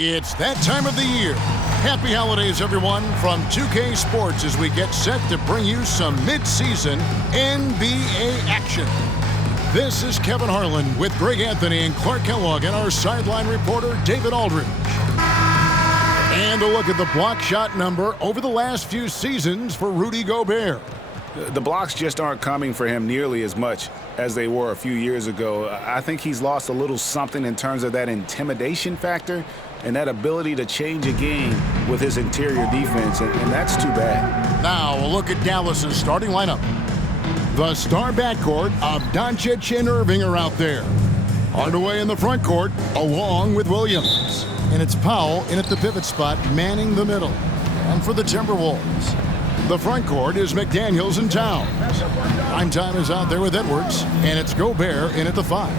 It's that time of the year. Happy holidays, everyone, from 2K Sports as we get set to bring you some mid-season NBA action. This is Kevin Harlan with Greg Anthony and Clark Kellogg and our sideline reporter, David Aldridge. And a look at the block shot number over the last few seasons for Rudy Gobert. The blocks just aren't coming for him nearly as much as they were a few years ago. I think he's lost a little something in terms of that intimidation factor and that ability to change a game with his interior defense, and that's too bad. Now a look at Dallas's starting lineup. The star backcourt of Doncic and Irving are out there. Hardaway in the front court, along with Williams. And it's Powell in at the pivot spot, manning the middle. And for the Timberwolves, the front court is McDaniels and Towns. Primetime is out there with Edwards, and it's Gobert in at the 5.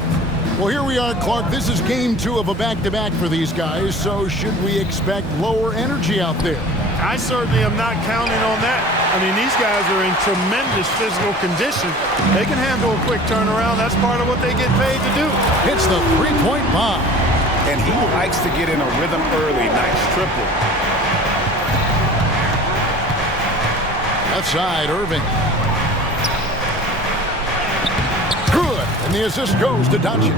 Well, here we are, Clark. This is game 2 of a back-to-back for these guys, so should we expect lower energy out there? I certainly am not counting on that. I mean, these guys are in tremendous physical condition. They can handle a quick turnaround. That's part of what they get paid to do. It's the three-point bomb. And he likes to get in a rhythm early. Nice triple. Left side, Irving. Good. And the assist goes to Doncic.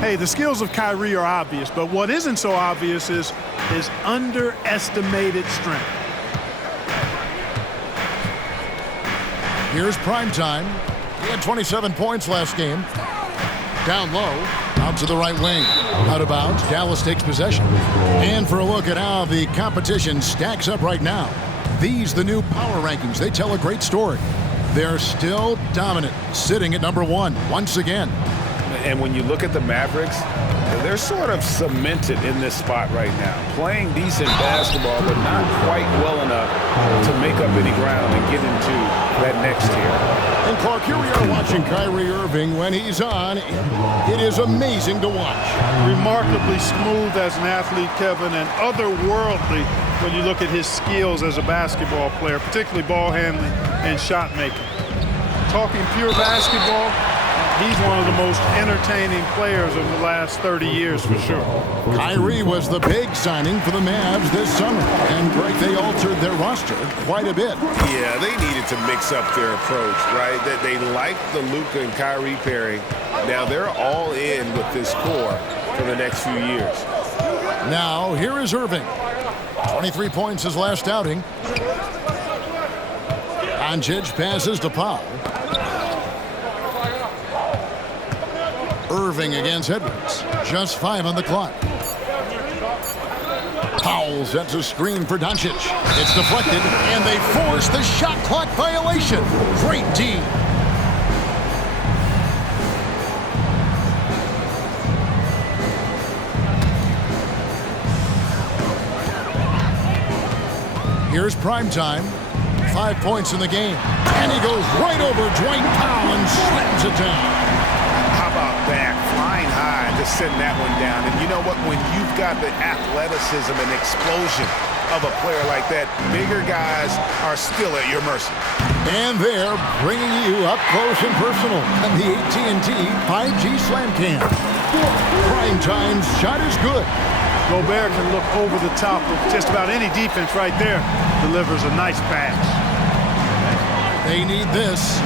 Hey, the skills of Kyrie are obvious, but what isn't so obvious is his underestimated strength. Here's primetime. He had 27 points last game. Down low, out to the right wing. Out of bounds, Dallas takes possession. And for a look at how the competition stacks up right now. These, the new power rankings, they tell a great story. They're still dominant, sitting at number 1 once again. And when you look at the Mavericks, they're sort of cemented in this spot right now. Playing decent basketball, but not quite well enough to make up any ground and get into that next tier. And Clark, here we are watching Kyrie Irving when he's on. It is amazing to watch. Remarkably smooth as an athlete, Kevin, and otherworldly when you look at his skills as a basketball player, particularly ball handling and shot making. Talking pure basketball, he's one of the most entertaining players of the last 30 years for sure. Kyrie was the big signing for the Mavs this summer. And Greg, they altered their roster quite a bit. Yeah, they needed to mix up their approach, right? That they liked the Luka and Kyrie pairing. Now they're all in with this core for the next few years. Now, here is Irving. 23 points his last outing. Doncic passes to Powell. Irving against Edwards. Just 5 on the clock. Powell sets a screen for Doncic. It's deflected, and they force the shot clock violation. Great D. Here's primetime. 5 points in the game. And he goes right over Dwight Powell and slams it down. How about that? Flying high, just sitting that one down. And you know what? When you've got the athleticism and explosion of a player like that, bigger guys are still at your mercy. And they're bringing you up close and personal on the AT&T 5G Slam Cam. Primetime's shot is good. Gobert can look over the top of just about any defense right there. Delivers a nice pass. They need this.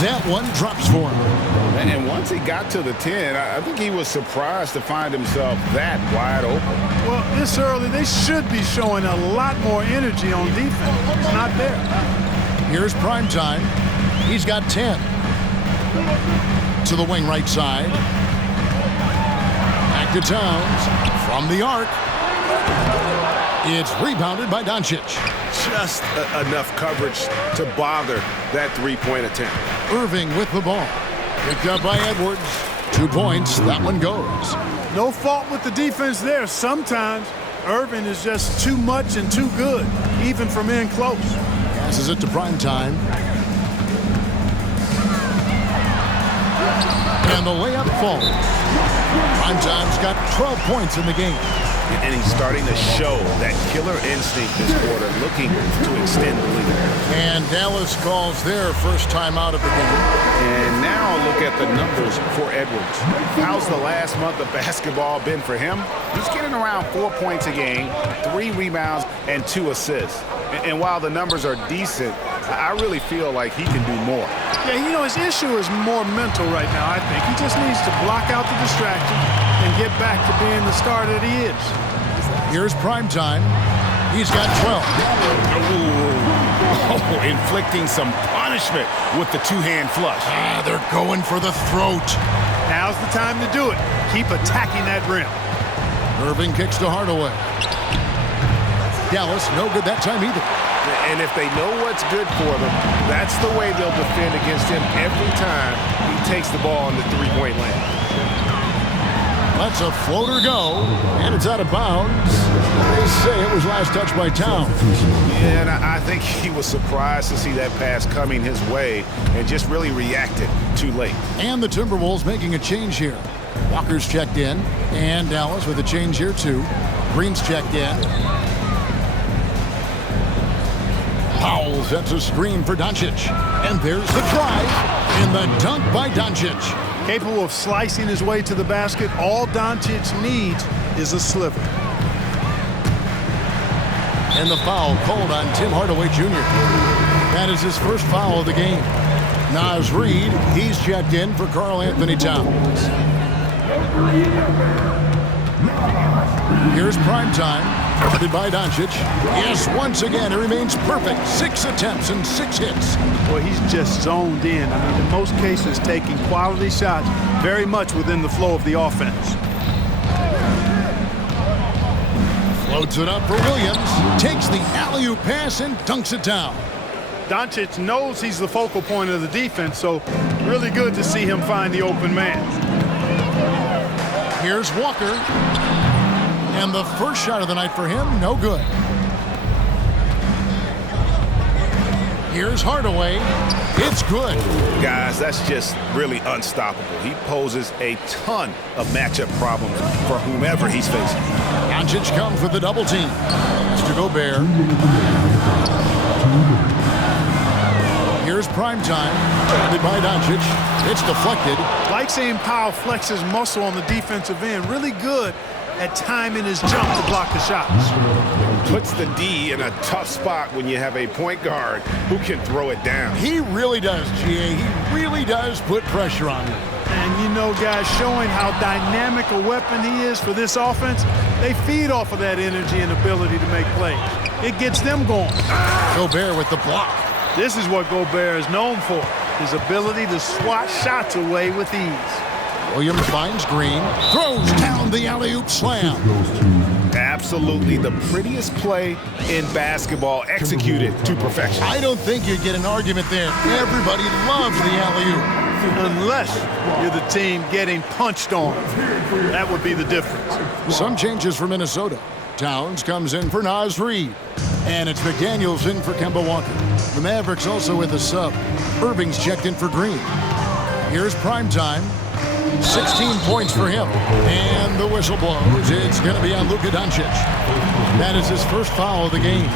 That one drops for him. And once he got to the 10, I think he was surprised to find himself that wide open. Well, this early, they should be showing a lot more energy on defense. It's not there. Here's primetime. He's got 10. To the wing right side. Back to Towns. From the arc. It's rebounded by Doncic. Just enough coverage to bother that three-point attempt. Irving with the ball. Picked up by Edwards. 2 points. That one goes. No fault with the defense there. Sometimes Irving is just too much and too good, even from in close. Passes it to primetime. And the layup falls. Primetime's got 12 points in the game. And he's starting to show that killer instinct this quarter, looking to extend the lead. And Dallas calls their first time out of the game. And now look at the numbers for Edwards. How's the last month of basketball been for him? He's getting around 4 points a game, 3 rebounds, and 2 assists. And while the numbers are decent, I really feel like he can do more. Yeah, you know, his issue is more mental right now, I think. He just needs to block out the distraction and get back to being the star that he is. Here's prime time. He's got 12. Oh, inflicting some punishment with the two-hand flush. They're going for the throat. Now's the time to do it. Keep attacking that rim. Irving kicks to Hardaway. Dallas, no good that time either. And if they know what's good for them, that's the way they'll defend against him every time he takes the ball in the three-point lane. Lets a floater go, and it's out of bounds. They say it was last touched by Towns. Yeah, and I think he was surprised to see that pass coming his way and just really reacted too late. And the Timberwolves making a change here. Walker's checked in, and Dallas with a change here too. Green's checked in. Powell sets a screen for Doncic. And there's the drive and the dunk by Doncic. Capable of slicing his way to the basket, all Doncic needs is a sliver. And the foul called on Tim Hardaway Jr. That is his first foul of the game. Naz Reid, he's checked in for Karl Anthony Towns. Here's prime time. Guarded by Doncic. Yes, once again, it remains perfect. 6 attempts and 6 hits. Well, he's just zoned in. I mean, in most cases, taking quality shots very much within the flow of the offense. Floats it up for Williams. Takes the alley-oop pass and dunks it down. Doncic knows he's the focal point of the defense, so really good to see him find the open man. Here's Walker. And the first shot of the night for him, no good. Here's Hardaway. It's good. Guys, that's just really unstoppable. He poses a ton of matchup problems for whomever he's facing. Doncic comes with the double team. Mr. Gobert. Here's prime time. Guarded by Doncic. It's deflected. Like seeing Powell flex his muscle on the defensive end. Really good at timing his jump to block the shots. Puts the D in a tough spot when you have a point guard who can throw it down. He really does, GA. He really does put pressure on him. And you know, guys, showing how dynamic a weapon he is for this offense, they feed off of that energy and ability to make plays. It gets them going. Gobert with the block. This is what Gobert is known for, his ability to swat shots away with ease. Williams finds Green, throws down the alley-oop slam. Absolutely the prettiest play in basketball, executed to perfection. I don't think you'd get an argument there. Everybody loves the alley-oop. Unless you're the team getting punched on. That would be the difference. Some changes for Minnesota. Towns comes in for Naz Reid. And it's McDaniels in for Kemba Walker. The Mavericks also with a sub. Irving's checked in for Green. Here's prime time. 16 points for him. And the whistle blows. It's going to be on Luka Doncic. That is his first foul of the game.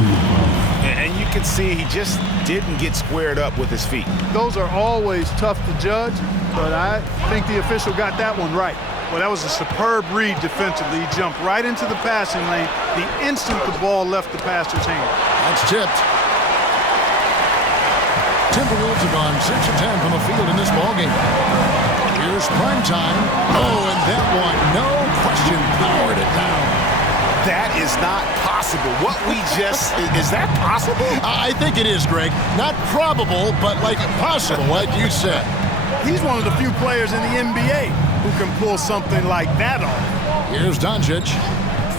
And you can see he just didn't get squared up with his feet. Those are always tough to judge, but I think the official got that one right. Well, that was a superb read defensively. He jumped right into the passing lane the instant the ball left the passer's hand. That's tipped. Timberwolves have gone 6 of 10 from the field in this ballgame. Here's prime time. Oh, and that one, no question, powered it down. That is not possible. What we just, is that possible? I think it is, Greg. Not probable, but like possible, like you said. He's one of the few players in the NBA who can pull something like that off. Here's Doncic,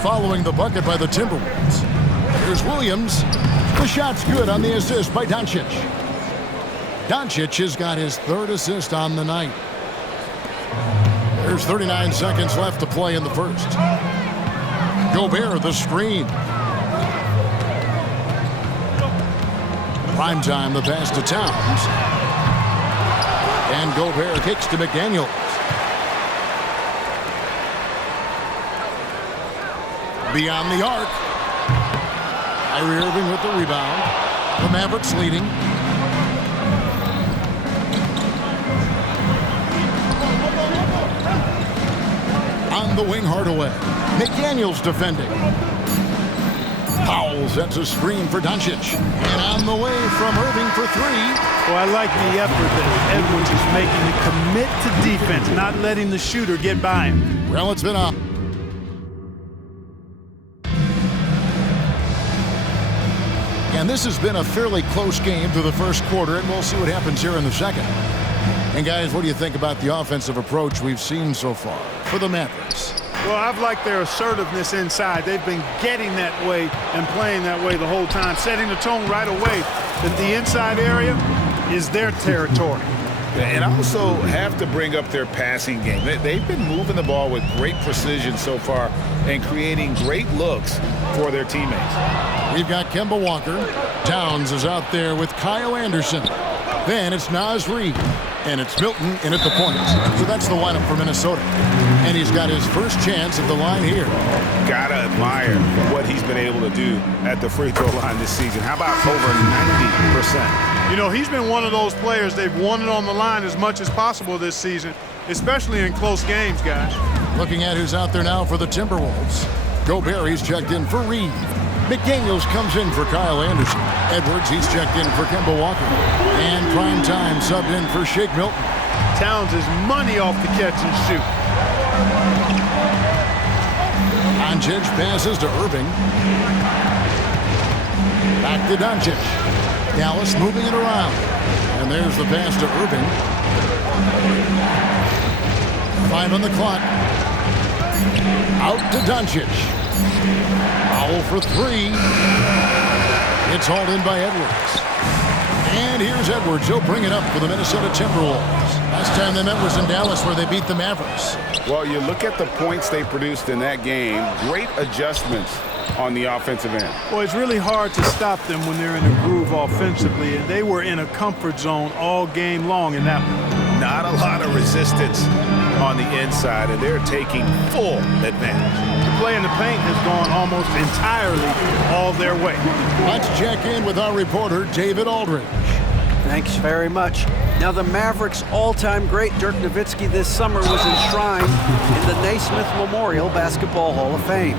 following the bucket by the Timberwolves. Here's Williams. The shot's good on the assist by Doncic. Doncic has got his 3rd assist on the night. There's 39 seconds left to play in the first. Gobert, the screen. Prime time, the pass to Towns. And Gobert kicks to McDaniels. Beyond the arc. Kyrie Irving with the rebound. The Mavericks leading. On the wing, Hardaway. McDaniels defending. Powell sets a screen for Doncic. And on the way from Irving for three. Well, I like the effort that Edwards is making to commit to defense, not letting the shooter get by him. Well, it's been up. And this has been a fairly close game through the first quarter, and we'll see what happens here in the second. And guys, what do you think about the offensive approach we've seen so far for the Mavericks? Well, I've liked their assertiveness inside. They've been getting that way and playing that way the whole time, setting the tone right away that the inside area is their territory. And I also have to bring up their passing game. They've been moving the ball with great precision so far and creating great looks for their teammates. We've got Kemba Walker. Towns is out there with Kyle Anderson. Then it's Naz Reid. And it's Milton in at the point. So that's the lineup for Minnesota. And he's got his first chance at the line here. Gotta admire what he's been able to do at the free throw line this season. How about over 90%? You know, he's been one of those players. They've won it on the line as much as possible this season, especially in close games, guys. Looking at who's out there now for the Timberwolves. Gobert, he's checked in for Reed. McDaniels comes in for Kyle Anderson. Edwards, he's checked in for Kemba Walker. And Prime Time subbed in for Shake Milton. Towns is money off the catch and shoot. Doncic passes to Irving. Back to Doncic. Dallas moving it around. And there's the pass to Irving. 5 on the clock. Out to Doncic. Foul for three. It's hauled in by Edwards. And here's Edwards. He'll bring it up for the Minnesota Timberwolves. Last time they met was in Dallas where they beat the Mavericks. Well, you look at the points they produced in that game. Great adjustments on the offensive end. Well, it's really hard to stop them when they're in a groove offensively, and they were in a comfort zone all game long in that one. Not a lot of resistance on the inside, and they're taking full advantage. The play in the paint has gone almost entirely all their way. Let's check in with our reporter, David Aldridge. Thanks very much. Now, the Mavericks' all-time great Dirk Nowitzki this summer was enshrined in the Naismith Memorial Basketball Hall of Fame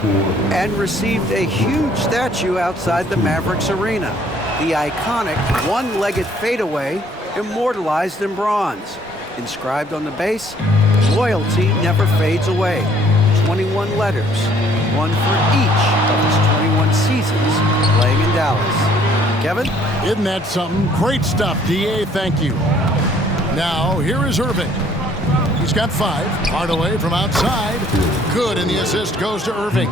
and received a huge statue outside the Mavericks arena. The iconic one-legged fadeaway immortalized in bronze. Inscribed on the base, loyalty never fades away. 21 letters, one for each of his 21 seasons playing in Dallas. Kevin? Isn't that something? Great stuff, D.A. Thank you. Now, here is Irving. He's got 5. Hardaway from outside. Good, and the assist goes to Irving.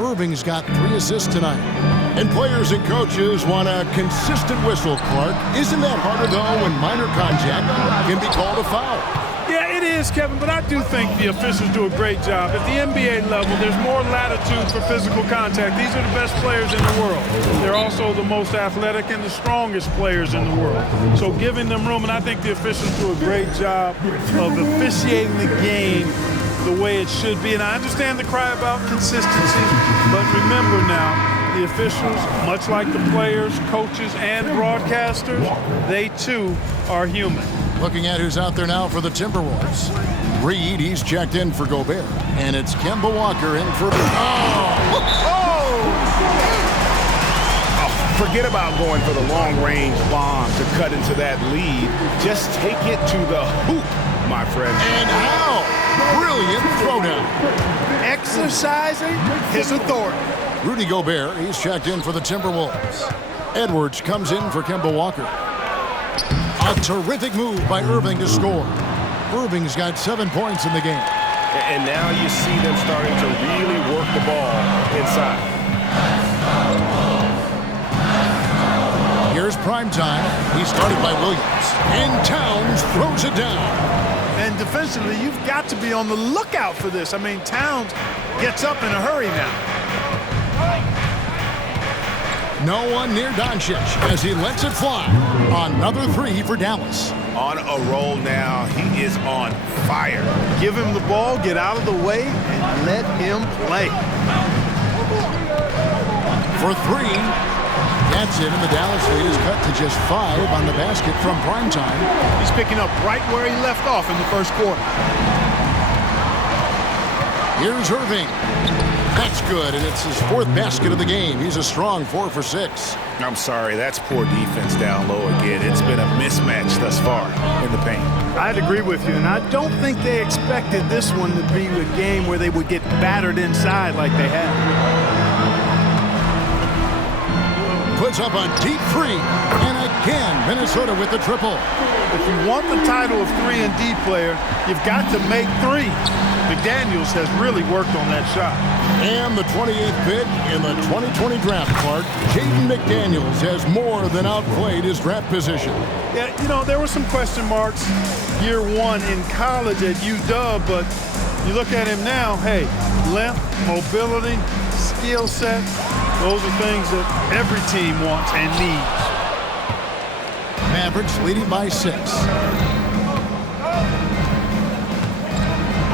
Irving's got 3 assists tonight. And players and coaches want a consistent whistle, Clark. Isn't that harder, though, when minor contact can be called a foul? Yeah, it is, Kevin, but I do think the officials do a great job. At the NBA level, there's more latitude for physical contact. These are the best players in the world. They're also the most athletic and the strongest players in the world. So giving them room, and I think the officials do a great job of officiating the game the way it should be. And I understand the cry about consistency, but remember now, the officials, much like the players, coaches, and broadcasters, they too are human. Looking at who's out there now for the Timberwolves. Reed, he's checked in for Gobert. And it's Kemba Walker in for... Forget about going for the long-range bomb to cut into that lead. Just take it to the hoop, my friend. And how? Brilliant throwdown. Exercising his authority. Rudy Gobert, he's checked in for the Timberwolves. Edwards comes in for Kemba Walker. A terrific move by Irving to score. Irving's got 7 points in the game. And now you see them starting to really work the ball inside. Here's Prime Time. He's started by Williams. And Towns throws it down. And defensively, you've got to be on the lookout for this. I mean, Towns gets up in a hurry now. No one near Doncic as he lets it fly. Another 3 for Dallas. On a roll now. He is on fire. Give him the ball, get out of the way, and let him play. For three. That's it, and the Dallas lead is cut to just 5 on the basket from Primetime. He's picking up right where he left off in the first quarter. Here's Irving. That's good, and it's his 4th basket of the game. He's a strong 4 for 6. I'm sorry, that's poor defense down low again. It's been a mismatch thus far in the paint. I'd agree with you, and I don't think they expected this one to be a game where they would get battered inside like they have. Puts up a deep 3, and again, Minnesota with the triple. If you want the title of 3-and-D player, you've got to make 3. McDaniels has really worked on that shot. And the 28th pick in the 2020 draft, Clark, Jaden McDaniels has more than outplayed his draft position. Yeah, you know, there were some question marks year 1 in college at UW, but you look at him now, hey, length, mobility, skill set, those are things that every team wants and needs. Mavericks leading by 6.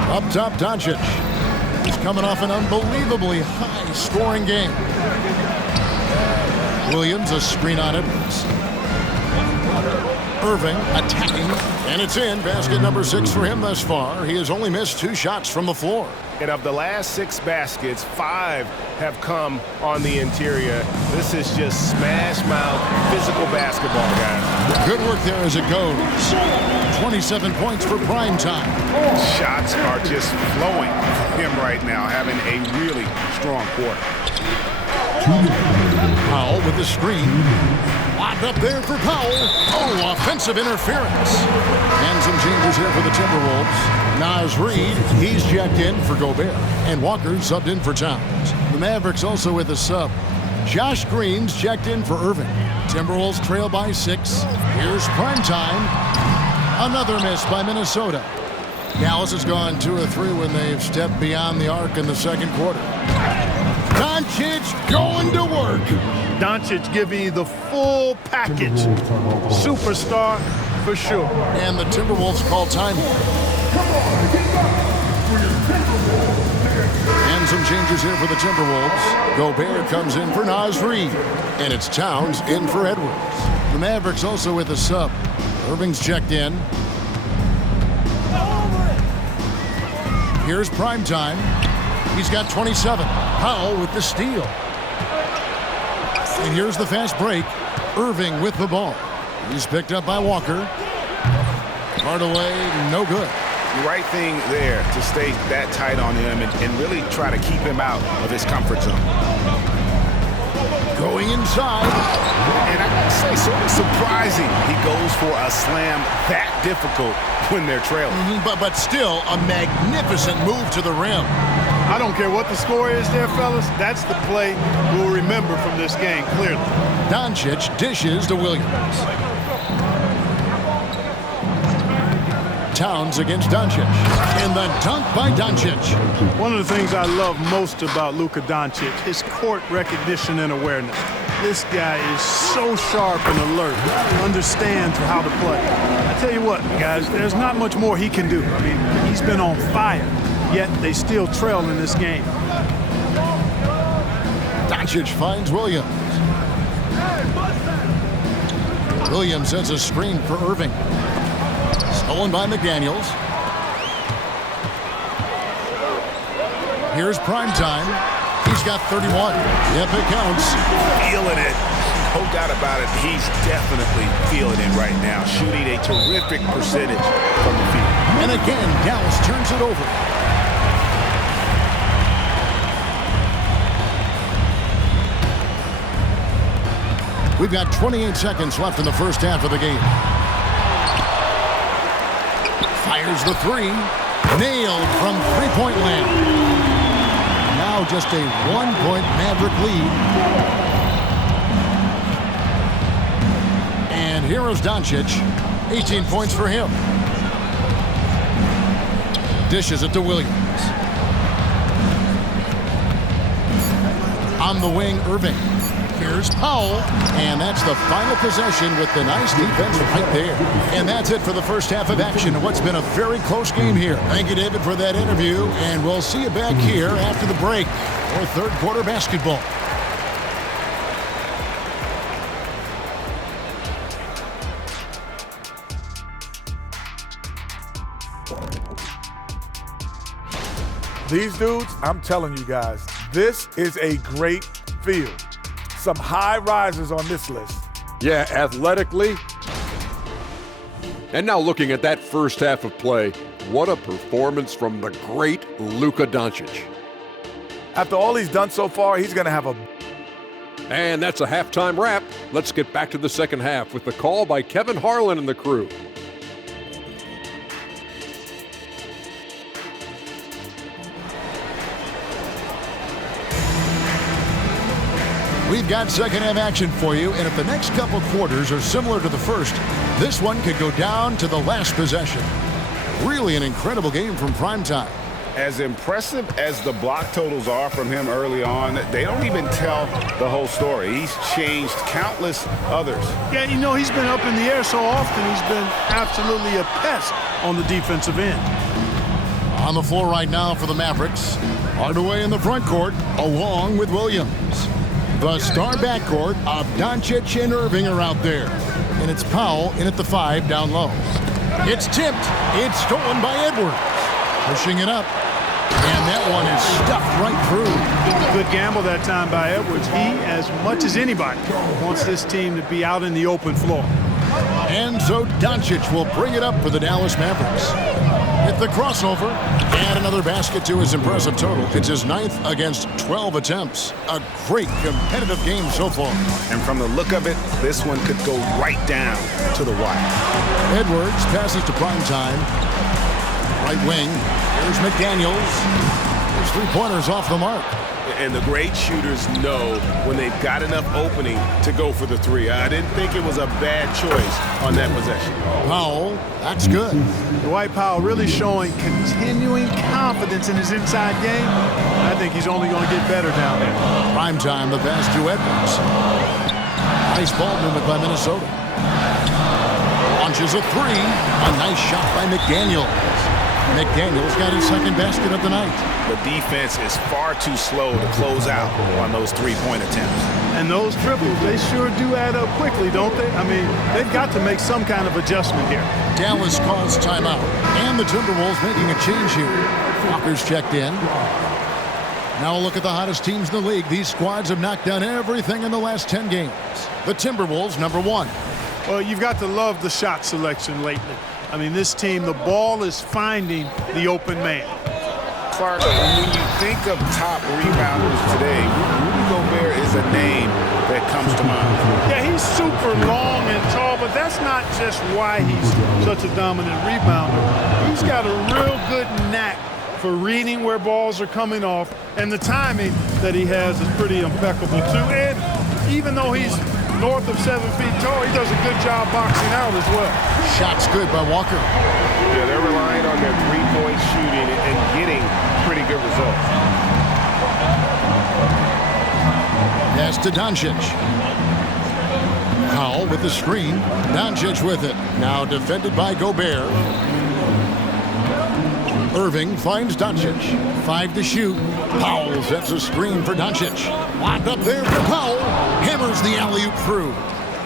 Up top, Doncic. He's coming off an unbelievably high-scoring game. Williams, a screen on Edwards. Irving attacking, and it's in. Basket number 6 for him thus far. He has only missed 2 shots from the floor. And of the last 6 baskets, 5 have come on the interior. This is just smash-mouth physical basketball, guys. Good work there as it goes. 27 points for Primetime. Shots are just flowing for him right now, having a really strong quarter. Powell with the screen. Locked up there for Powell. Oh, offensive interference. And some changes here for the Timberwolves. Naz Reid, he's checked in for Gobert. And Walker subbed in for Towns. The Mavericks also with a sub. Josh Green's checked in for Irving. Timberwolves trail by 6. Here's Primetime. Another miss by Minnesota. Dallas has gone 2 or 3 when they've stepped beyond the arc in the second quarter. Doncic going to work. Doncic giving you the full package. Superstar for sure. And the Timberwolves call time. And some changes here for the Timberwolves. Gobert comes in for Naz Reid. And it's Towns in for Edwards. The Mavericks also with a sub. Irving's checked in. Here's Primetime. He's got 27. Powell with the steal. And here's the fast break. Irving with the ball. He's picked up by Walker. Hardaway, no good. The right thing there to stay that tight on him and really try to keep him out of his comfort zone. Going inside. And I gotta say, sort of surprising he goes for a slam that difficult when they're trailing. But still, a magnificent move to the rim. I don't care what the score is there, fellas. That's the play we'll remember from this game, clearly. Doncic dishes to Williams. Towns against Doncic. And the dunk by Doncic. One of the things I love most about Luka Doncic is court recognition and awareness. This guy is so sharp and alert, understands how to play. I tell you what, guys, there's not much more he can do. I mean, he's been on fire, yet they still trail in this game. Doncic finds Williams. Williams sends a screen for Irving. Stolen by McDaniels. Here's Primetime. He's got 31. Yep, it counts. Feeling it. No doubt about it. He's definitely feeling it right now. Shooting a terrific percentage from the field. And again, Dallas turns it over. We've got 28 seconds left in the first half of the game. Fires the 3. Nailed from three-point land. Now just a 1-point Maverick lead. And here is Doncic. 18 points for him. Dishes it to Williams. On the wing, Irving. Here's Powell, and that's the final possession with the nice defense right there. And that's it for the first half of action of what's been a very close game here. Thank you, David, for that interview, and we'll see you back here after the break for third quarter basketball. These dudes, I'm telling you guys, this is a great field. Some high risers on this list. Yeah, athletically. And now looking at that first half of play, what a performance from the great Luka Doncic. After all he's done so far, he's going to have a... And that's a halftime wrap. Let's get back to the second half with the call by Kevin Harlan and the crew. We've got second half action for you, and if the next couple quarters are similar to the first, this one could go down to the last possession. Really an incredible game from Primetime. As impressive as the block totals are from him early on, they don't even tell the whole story. He's changed countless others. Yeah, you know, he's been up in the air so often, he's been absolutely a pest on the defensive end. On the floor right now for the Mavericks, Hardaway in the front court, along with Williams. The star backcourt of Doncic and Irving are out there. And it's Powell in at the 5 down low. It's tipped. It's stolen by Edwards. Pushing it up. And that one is stuffed right through. Good gamble that time by Edwards. He, as much as anybody, wants this team to be out in the open floor. And so Doncic will bring it up for the Dallas Mavericks. With the crossover and another basket to his impressive total. It's his 9th against 12 attempts. A great competitive game so far. And from the look of it, this one could go right down to the wire. Edwards passes to Primetime. Right wing. Here's McDaniels. His three-pointers off the mark. And the great shooters know when they've got enough opening to go for the three. I didn't think it was a bad choice on that possession. Powell, that's good. Dwight Powell really showing continuing confidence in his inside game. I think he's only going to get better down there. Primetime, the pass to Edwards. Nice ball movement by Minnesota. Launches a three. A nice shot by McDaniels. McDaniels got his second basket of the night. The defense is far too slow to close out on those three-point attempts. And those triples, they sure do add up quickly, don't they? I mean, they've got to make some kind of adjustment here. Dallas calls timeout. And the Timberwolves making a change here. Walker's checked in. Now a look at the hottest teams in the league. These squads have knocked down everything in the last 10 games. The Timberwolves, number 1. Well, you've got to love the shot selection lately. I mean, this team, the ball is finding the open man. Clark, when you think of top rebounders today, Rudy Gobert is a name that comes to mind. Yeah, he's super long and tall, but that's not just why he's such a dominant rebounder. He's got a real good knack for reading where balls are coming off, and the timing that he has is pretty impeccable, too. And even though he's north of 7 feet tall, he does a good job boxing out as well. Shot's good by Walker. Yeah, they're relying on their three-point shooting and getting pretty good results. Pass to Doncic. Powell with the screen. Doncic with it. Now defended by Gobert. Irving finds Doncic. 5 to shoot. Powell sets a screen for Doncic. Locked up there for Powell. Hammers the alley-oop through.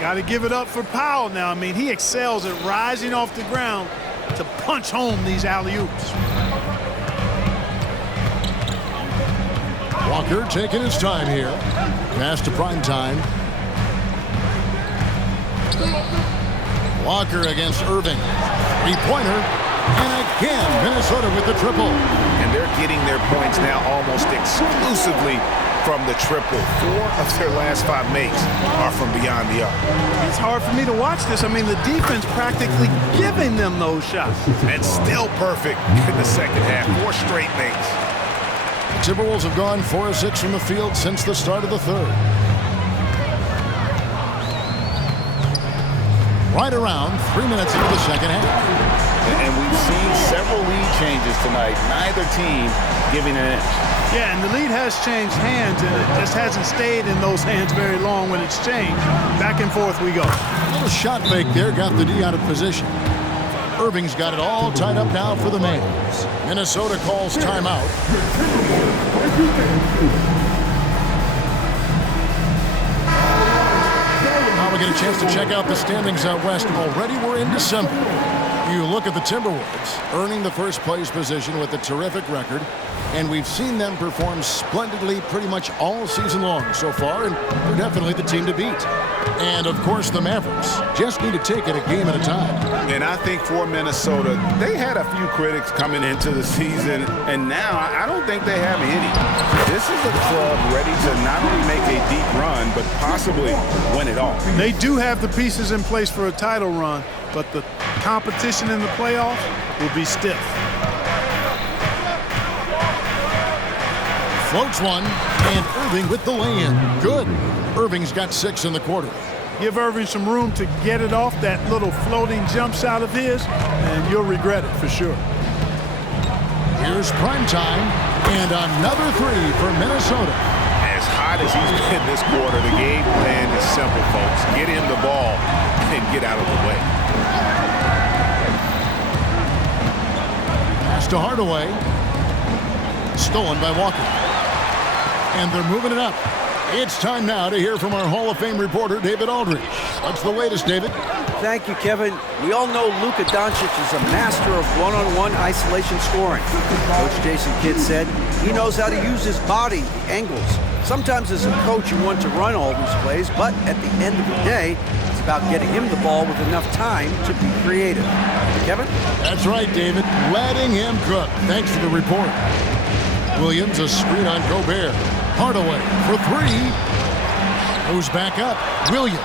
Got to give it up for Powell now. I mean, he excels at rising off the ground to punch home these alley-oops. Walker taking his time here. Pass to Primetime. Walker against Irving. Three-pointer. And again, Minnesota with the triple. And they're getting their points now almost exclusively from the triple. 4 of their last 5 makes are from beyond the arc. It's hard for me to watch this. I mean, the defense practically giving them those shots. And still perfect in the second half. 4 straight makes. The Timberwolves have gone 4 of 6 from the field since the start of the third. Right around 3 minutes into the second half. And we've seen several lead changes tonight, neither team giving an inch. Yeah, and the lead has changed hands, and it just hasn't stayed in those hands very long when it's changed. Back and forth we go. A little shot fake there, got the D out of position. Irving's got it all tied up now for the Mavs. Minnesota calls timeout. Now we get a chance to check out the standings out west. Already we're in December. You look at the Timberwolves, earning the first place position with a terrific record, and we've seen them perform splendidly pretty much all season long so far, and they're definitely the team to beat. And, of course, the Mavericks just need to take it a game at a time. And I think for Minnesota, they had a few critics coming into the season, and now I don't think they have any. This is a club ready to not only make a deep run, but possibly win it all. They do have the pieces in place for a title run, but the competition in the playoffs will be stiff. Floats one, and Irving with the lay-in. Good. Irving's got 6 in the quarter. Give Irving some room to get it off that little floating jump shot of his, and you'll regret it for sure. Here's prime time, and another 3 for Minnesota. As hot as he's been this quarter, the game plan is simple, folks. Get him the ball and get out of the way. Pass to Hardaway. Stolen by Walker. And they're moving it up. It's time now to hear from our Hall of Fame reporter, David Aldridge. What's the latest, David? Thank you, Kevin. We all know Luka Doncic is a master of one-on-one isolation scoring. Coach Jason Kidd said he knows how to use his body, the angles. Sometimes as a coach, you want to run all these plays, but at the end of the day, it's about getting him the ball with enough time to be creative. Kevin? That's right, David. Letting him cook. Thanks for the report. Williams, a screen on Gobert. Hardaway for 3. Goes back up. Williams.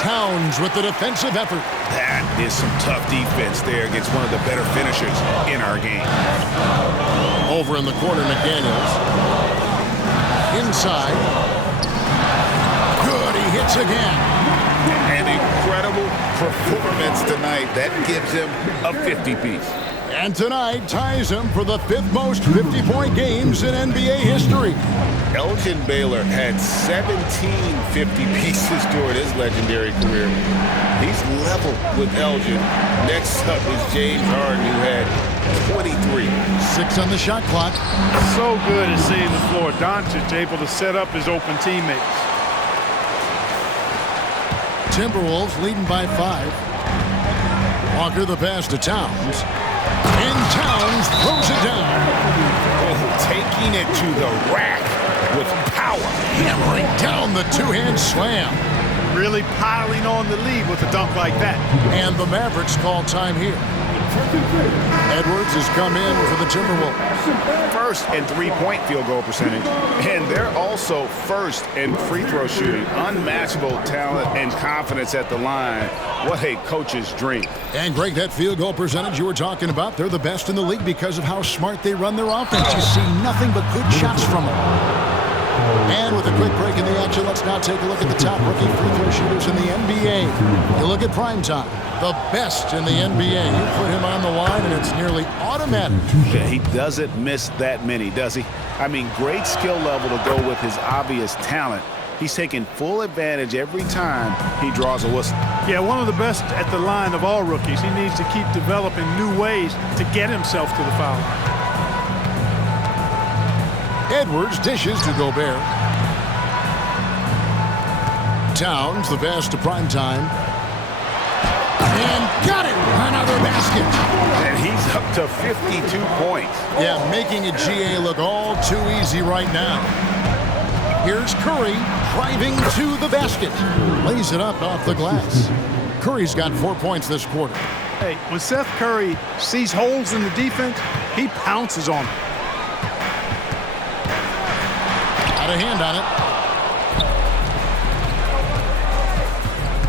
Towns with the defensive effort. That is some tough defense there against one of the better finishers in our game. Over in the corner, McDaniels. Inside. Good, he hits again. An incredible performance tonight. That gives him a 50-piece. And tonight ties him for the 5th most 50-point games in NBA history. Elgin Baylor had 17 50 pieces during his legendary career. He's level with Elgin. Next up is James Harden, who had 23. 6 on the shot clock. So good at seeing the floor. Doncic able to set up his open teammates. Timberwolves leading by 5. Walker the pass to Towns. And Towns throws it down. Oh, taking it to the rack with power. Hammering down the two-hand slam. Really piling on the lead with a dunk like that. And the Mavericks call time here. Edwards has come in for the Timberwolves. First in three-point field goal percentage. And they're also first in free throw shooting. Unmatchable talent and confidence at the line. What a coach's dream. And Greg, that field goal percentage you were talking about, they're the best in the league because of how smart they run their offense. You see nothing but good shots from them. And with a quick break in the action, let's now take a look at the top rookie free throw shooters in the NBA. You look at primetime, the best in the NBA. You put him on the line, and it's nearly automatic. Yeah, he doesn't miss that many, does he? I mean, great skill level to go with his obvious talent. He's taking full advantage every time he draws a whistle. Yeah, one of the best at the line of all rookies. He needs to keep developing new ways to get himself to the foul line. Edwards dishes to Gobert. Towns, the pass to primetime. And got it! Another basket. And he's up to 52 points. Yeah, making a GA look all too easy right now. Here's Curry driving to the basket. Lays it up off the glass. Curry's got 4 points this quarter. Hey, when Seth Curry sees holes in the defense, he pounces on them. Got a hand on it.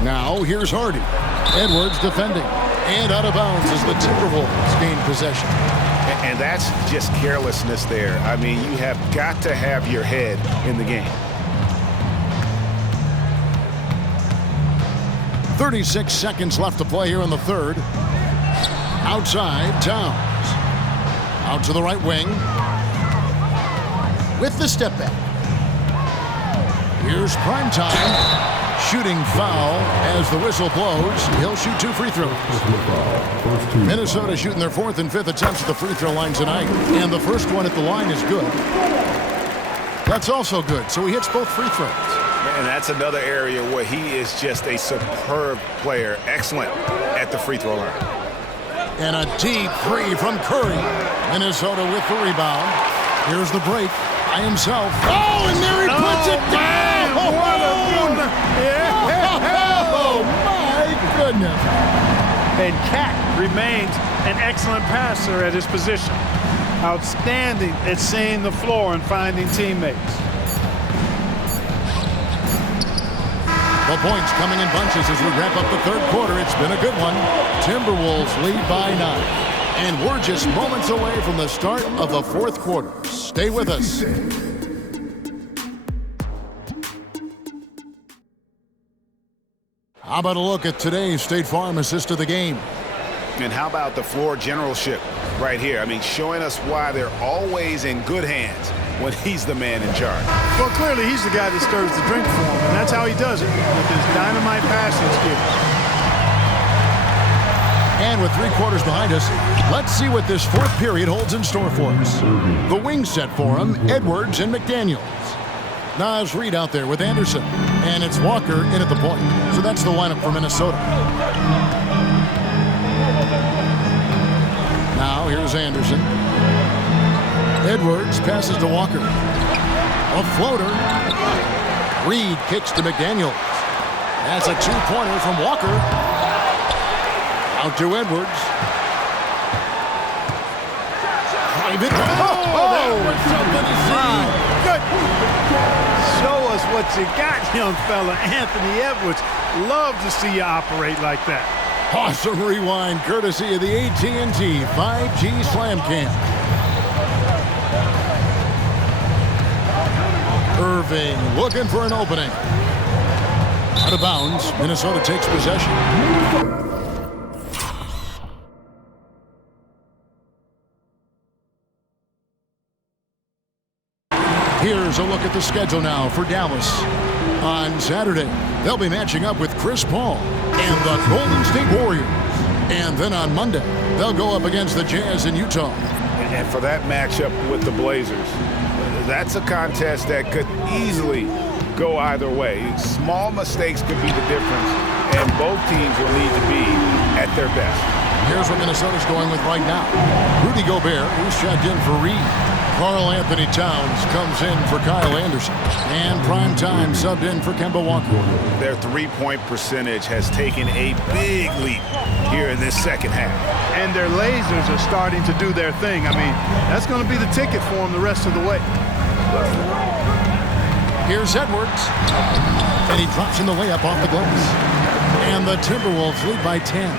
Now here's Hardy. Edwards defending. And out of bounds as the Timberwolves gain possession. And that's just carelessness there. I mean, you have got to have your head in the game. 36 seconds left to play here in the third. Outside, Towns. Out to the right wing. With the step back. Here's Primetime. Shooting foul as the whistle blows. He'll shoot 2 free throws. Minnesota shooting their 4th and 5th attempts at the free throw line tonight. And the first one at the line is good. That's also good. So he hits both free throws. And that's another area where he is just a superb player. Excellent at the free throw line. And a deep three from Curry. Minnesota with the rebound. Here's the break by himself. Oh, and there he puts it down. Oh, my goodness. And Cat remains an excellent passer at his position. Outstanding at seeing the floor and finding teammates. The points coming in bunches as we wrap up the 3rd quarter. It's been a good one. Timberwolves lead by 9. And we're just moments away from the start of the 4th quarter. Stay with us. How about a look at today's State Farm assist of the game? And how about the floor generalship right here? I mean, showing us why they're always in good hands when he's the man in charge. Well, clearly he's the guy that stirs the drink for him, and that's how he does it, with his dynamite passing skills. And with 3 quarters behind us, let's see what this 4th period holds in store for us. The wing set for him, Edwards and McDaniels. Naz Reid out there with Anderson. And it's Walker in at the point. So that's the lineup for Minnesota. Now here's Anderson. Edwards passes to Walker. A floater. Reid kicks to McDaniels. That's a 2-pointer from Walker. Out to Edwards. Private. That was something to see. Good. Show us what you got, young fella. Anthony Edwards. Love to see you operate like that. Awesome rewind courtesy of the AT&T 5G Slam Cam. Irving looking for an opening. Out of bounds. Minnesota takes possession. Here's a look at the schedule now for Dallas. On Saturday, they'll be matching up with Chris Paul and the Golden State Warriors. And then on Monday, they'll go up against the Jazz in Utah. And for that matchup with the Blazers, that's a contest that could easily go either way. Small mistakes could be the difference, and both teams will need to be at their best. Here's what Minnesota's going with right now. Rudy Gobert, who's checked in for Reid. Karl Anthony Towns comes in for Kyle Anderson. And Primetime subbed in for Kemba Walker. Their three-point percentage has taken a big leap here in this second half. And their lasers are starting to do their thing. I mean, that's going to be the ticket for them the rest of the way. Here's Edwards. And he drops in the layup off the glass. And the Timberwolves lead by 10.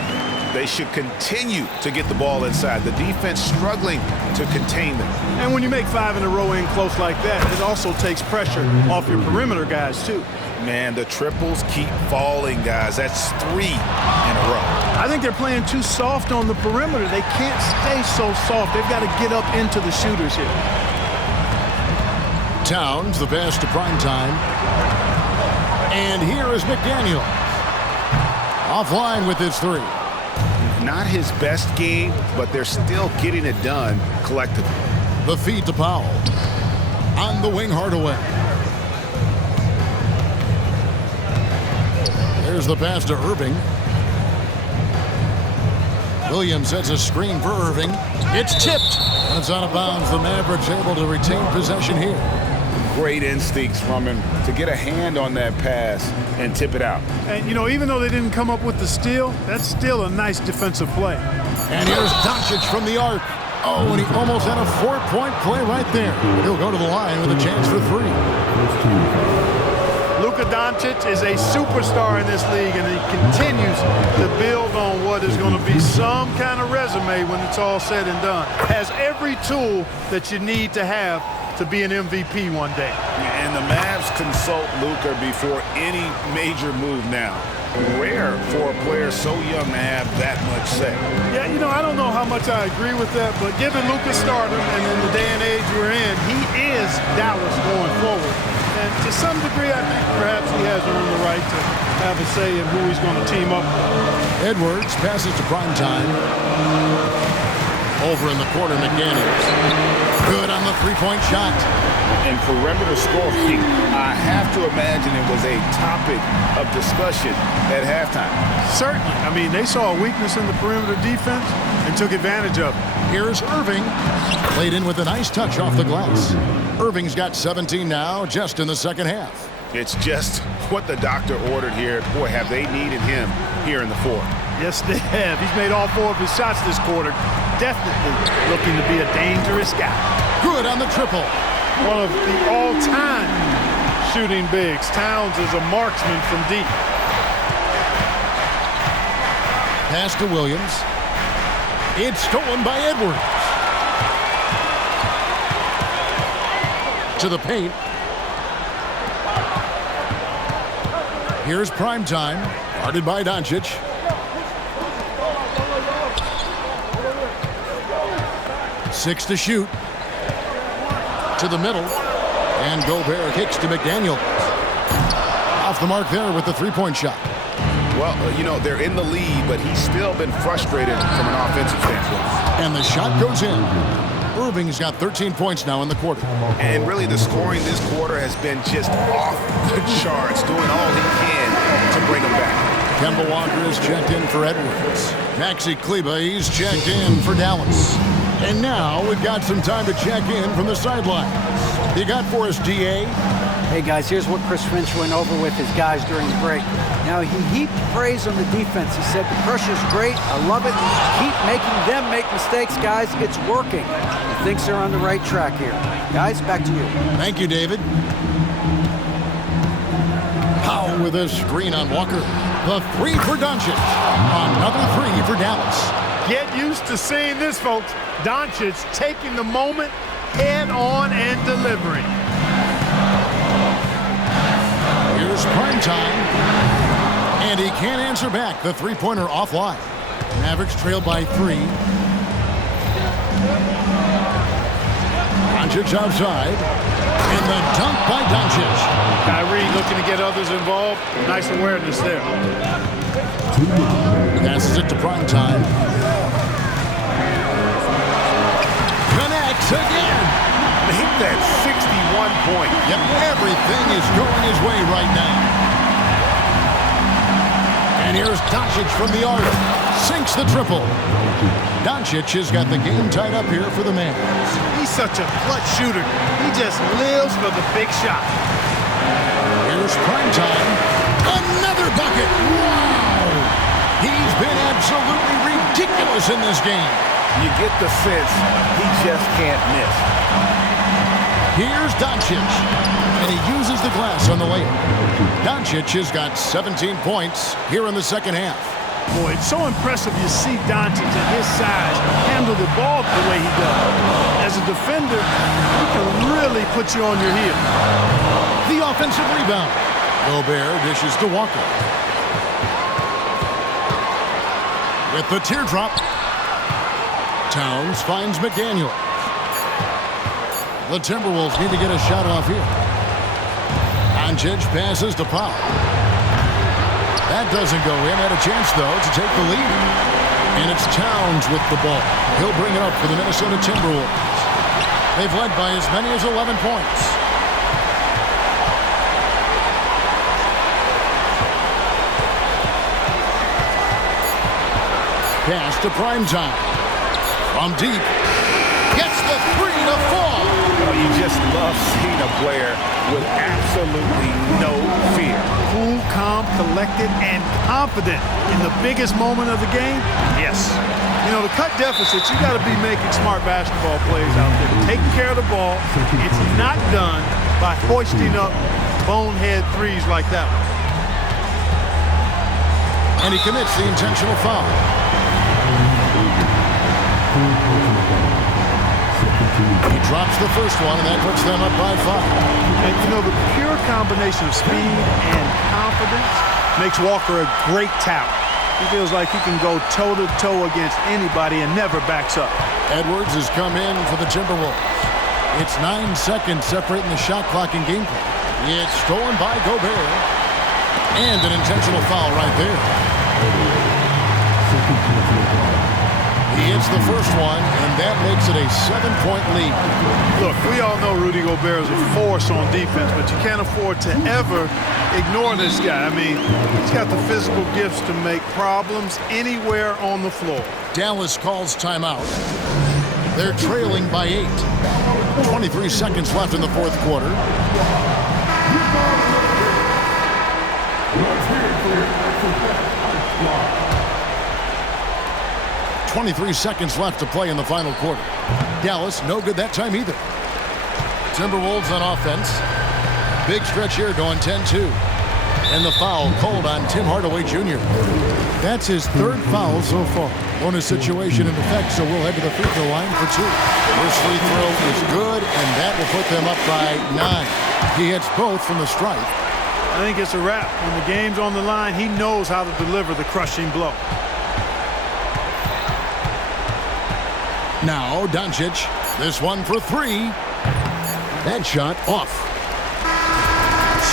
They should continue to get the ball inside. The defense struggling to contain them. And when you make 5 in a row in close like that, it also takes pressure off your perimeter guys, too. Man, the triples keep falling, guys. That's 3 in a row. I think they're playing too soft on the perimeter. They can't stay so soft. They've got to get up into the shooters here. Towns, the pass to Primetime. And here is McDaniels. Offline with his 3. Not his best game, but they're still getting it done collectively. The feed to Powell. On the wing, Hardaway. There's the pass to Irving. Williams sets a screen for Irving. It's tipped. It's out of bounds. The Mavericks able to retain possession here. Great instincts from him to get a hand on that pass and tip it out. And, you know, even though they didn't come up with the steal, that's still a nice defensive play. And here's Doncic from the arc. Oh, and he almost had a 4-point play right there. He'll go to the line with a chance for 3. Luka Doncic is a superstar in this league, and he continues to build on what is going to be some kind of resume when it's all said and done. Has every tool that you need to have to be an MVP one day. And the Mavs consult Luka before any major move now. Rare for a player so young to have that much say. Yeah, you know, I don't know how much I agree with that, but given Luka's stardom and in the day and age we're in, he is Dallas going forward. And to some degree, I think perhaps he has earned the right to have a say in who he's going to team up with. Edwards passes to Primetime. Over in the corner, McDaniels. Good on the three-point shot. And perimeter scoring, I have to imagine it was a topic of discussion at halftime. Certainly. I mean, they saw a weakness in the perimeter defense and took advantage of it. Here's Irving. Played in with a nice touch off the glass. Irving's got 17 now, just in the second half. It's just what the doctor ordered here. Boy, have they needed him here in the fourth. Yes, they have. He's made all 4 of his shots this quarter. Definitely looking to be a dangerous guy. Good on the triple. One of the all-time shooting bigs. Towns is a marksman from deep. Pass to Williams. It's stolen by Edwards. To the paint. Here's Primetime, guarded by Doncic. Six to shoot. To the middle. And Gobert kicks to McDaniel. Off the mark there with the three-point shot. Well, you know, they're in the lead, but he's still been frustrated from an offensive standpoint. And the shot goes in. Irving's got 13 points now in the quarter. And really, the scoring this quarter has been just off the charts, doing all he can to bring him back. Kemba Walker is checked in for Edwards. Maxi Kleber, he's checked in for Dallas. And now we've got some time to check in from the sidelines. You got for us, DA? Hey, guys, here's what Chris Finch went over with his guys during the break. Now, he heaped praise on the defense. He said, the pressure's great. I love it. Keep making them make mistakes, guys. It's working. He thinks they're on the right track here. Guys, back to you. Thank you, David. Powell with a screen on Walker. The three for Doncic. Another three for Dallas. Get used to seeing this, folks. Doncic taking the moment head on and delivering. Here's Primetime. And he can't answer back. The three-pointer offline. Mavericks trail by 3. Doncic outside. And the dunk by Doncic. Kyrie looking to get others involved. Nice awareness there. Passes it to Primetime. Connects again. Hit that 61 point. Yep, everything is going his way right now. And here's Doncic from the arc. Sinks the triple. Doncic has got the game tied up here for the Mavs. He's such a clutch shooter. He just lives for the big shot. Here's Primetime. Another bucket. Wow! He's been absolutely ridiculous in this game. You get the sense he just can't miss. Here's Doncic, and he uses the glass on the layup. Doncic has got 17 points here in the second half. Boy, it's so impressive you see Doncic at his size handle the ball the way he does. As a defender, he can really put you on your heel. The offensive rebound. Gobert dishes to Walker. With the teardrop, Towns finds McDaniel. The Timberwolves need to get a shot off here. Doncic passes to Powell. That doesn't go in. Had a chance, though, to take the lead. And it's Towns with the ball. He'll bring it up for the Minnesota Timberwolves. They've led by as many as 11 points. Pass to Primetime. From deep. Gets the 3 to fall. Oh, you just love seeing a player with absolutely no fear. Cool, calm, collected, and confident in the biggest moment of the game? Yes. You know, to cut deficits, you got to be making smart basketball plays out there. Taking care of the ball. It's not done by hoisting up bonehead threes like that one. And he commits the intentional foul. He drops the first one, and that puts them up by 5. And you know, the pure combination of speed and confidence makes Walker a great talent. He feels like he can go toe-to-toe against anybody and never backs up. Edwards has come in for the Timberwolves. It's 9 seconds separating the shot clock and game clock. It's stolen by Gobert. And an intentional foul right there. He hits the first one, and that makes it a 7-point lead. Look, we all know Rudy Gobert is a force on defense, but you can't afford to ever ignore this guy. I mean, he's got the physical gifts to make problems anywhere on the floor. Dallas calls timeout. They're trailing by 8. 23 seconds left in the fourth quarter. 23 seconds left to play in the final quarter. Dallas, no good that time either. Timberwolves on offense. Big stretch here going 10-2. And the foul called on Tim Hardaway Jr. That's his third foul so far. Bonus situation in effect, so we'll head to the free throw line for 2. First free throw is good, and that will put them up by 9. He hits both from the stripe. I think it's a wrap. When the game's on the line, he knows how to deliver the crushing blow. Now Doncic, this one for 3. That shot off.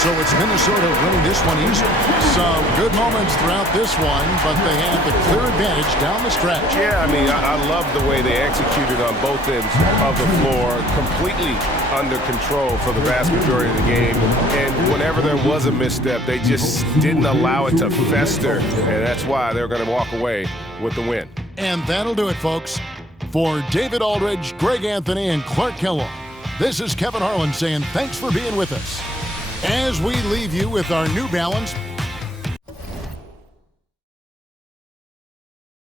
So it's Minnesota winning this one easily. Some good moments throughout this one, but they have the clear advantage down the stretch. Yeah, I mean, I love the way they executed on both ends of the floor, completely under control for the vast majority of the game. And whenever there was a misstep, they just didn't allow it to fester, and that's why they're going to walk away with the win. And that'll do it, folks. For David Aldridge, Greg Anthony, and Clark Kellogg, this is Kevin Harlan saying thanks for being with us. As we leave you with our New Balance